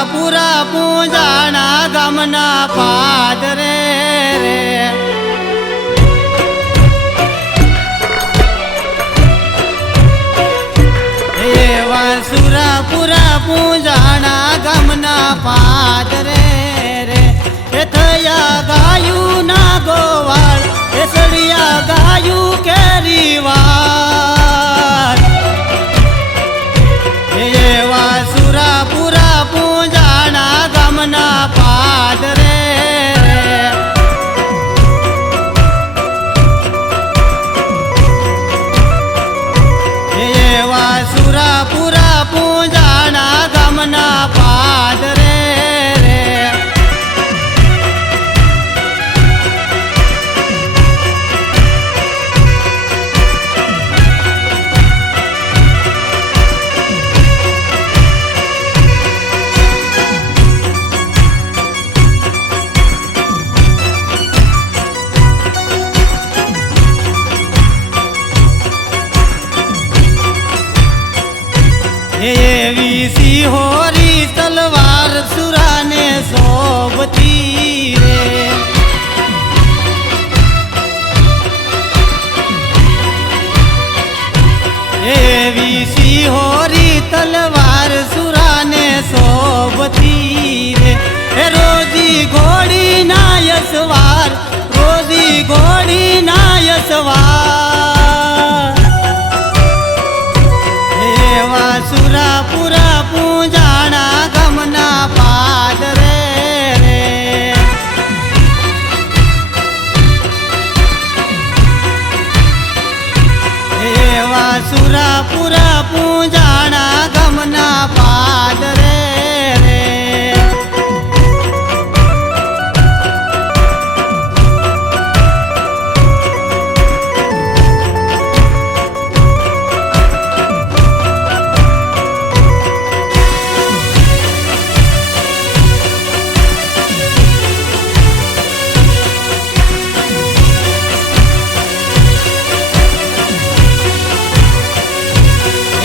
સુરાપુરા પૂંજાણા ગામના પાદરે રે એવા સુરાપુરા પૂંજાણા ગામના પાદરે રે એ થયા ગાયું ના ગોવાળ એ સળિયા ગાયું કેરીવાર એવા સુરાપુરા પૂંજાણા ગામના પાદરે એવા સુરાપુરા પૂંજાણા ગામના પાદરે એવી સિહોરી તલવાર સુરાને શોભતી રે એવી સિહોરી તલવાર સુરાને શોભતી રે એ રોજી ઘોડી ના યસવાર રોજી ઘોડી ના યસવાર એવા સુરાપુરા પૂંજાણા ગામના પાદરે રે એવા સુરાપુરા પૂંજાણા ગામના પાદરે રે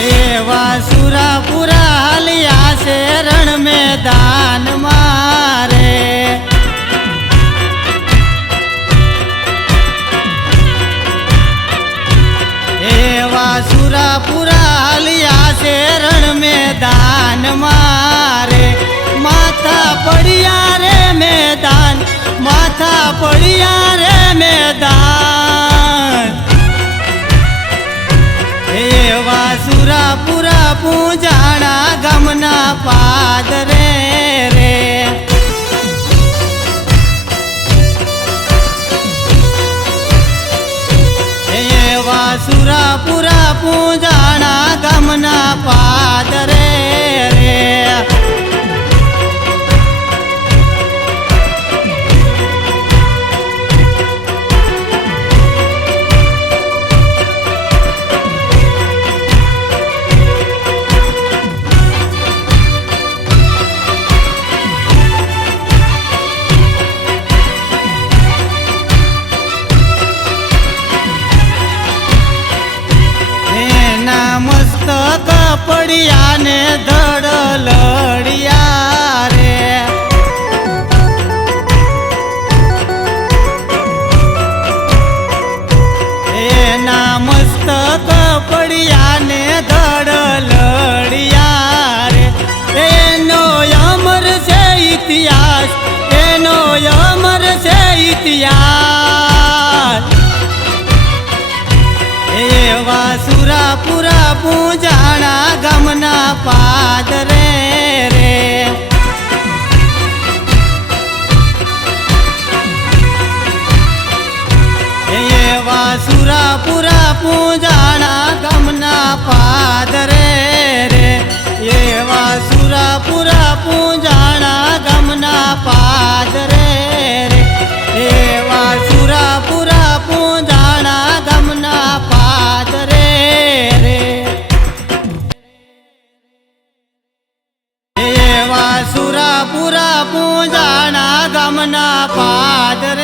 એવા સુરાપુરા હાલિયા છે રણ મેદાન મારે એવા સુરાપુરા હાલિયા છે રણ મેદાન મારે માથા પડ્યા રે મેદાન માથા પડ્યા રે મેદાન એવા સુરાપુરા પૂંજાણા ગામના પાદરે રે એવા સુરાપુરા પૂંજાણા ગામના પાદરે રે મસ્તક પડ્યા ને ધડ લડિયા રે એના મસ્તક પડ્યા ને ધડ લડિયા રે એનો અમર છે ઇતિહાસ એનો અમર છે ઇતિહાસ એવા સુરાપુરા પૂંજાણા ગામના પાદરે રે એવા સુરાપુરા પૂંજાણા ગામના પાદરે રે એવા સુરાપુરા પૂંજાણા ગામના પાદરે રે એવા સુરાપુરા પૂંજાણા ગામના પાદરે રે એવા સુરાપુરા પૂંજાણા ગામના પાદરે